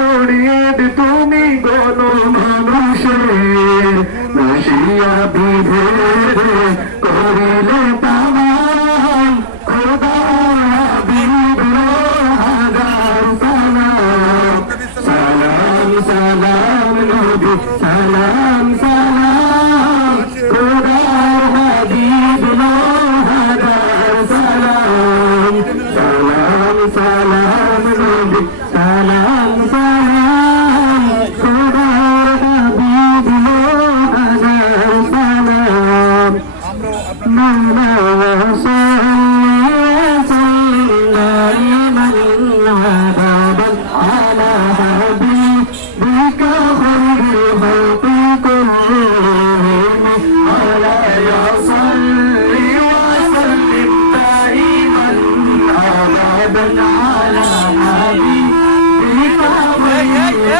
শরীর তুমি গণ মানুষের নাসিয়া বিভেদ করিলে তামাম খোদা হাজার সালাম সালাম নবী সালাম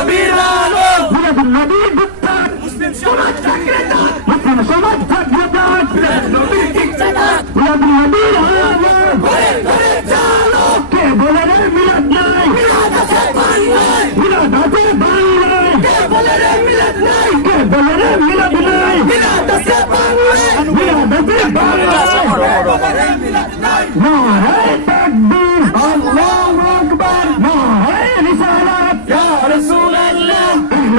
নবীর আলো। মিলাদ নবী বিত্তার মুসলিম সমাজ জাগ্রত। মুসলিম সমাজ জাগ্রত নবীর ঠিকঠাক। মিলাদ নবী আলো ঘরে ঘরে জানো। কে বলে রে মিলাদ নাই মিলাদ আছে বাংলায়। মিলাদ আছে বাংলায় কে বলে রে মিলাদ নাই? কে বলে রে মিলাদ নাই মিলাদ আছে বাংলায়। মিলাদ আছে মিলাদ নাই? নারায়ে তাকবীর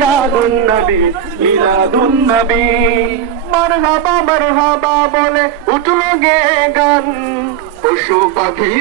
মিলাদুন নবী মিলাদুন নবী মারহাবা মারহাবা বলে উঠল গে গান। পশু পাখি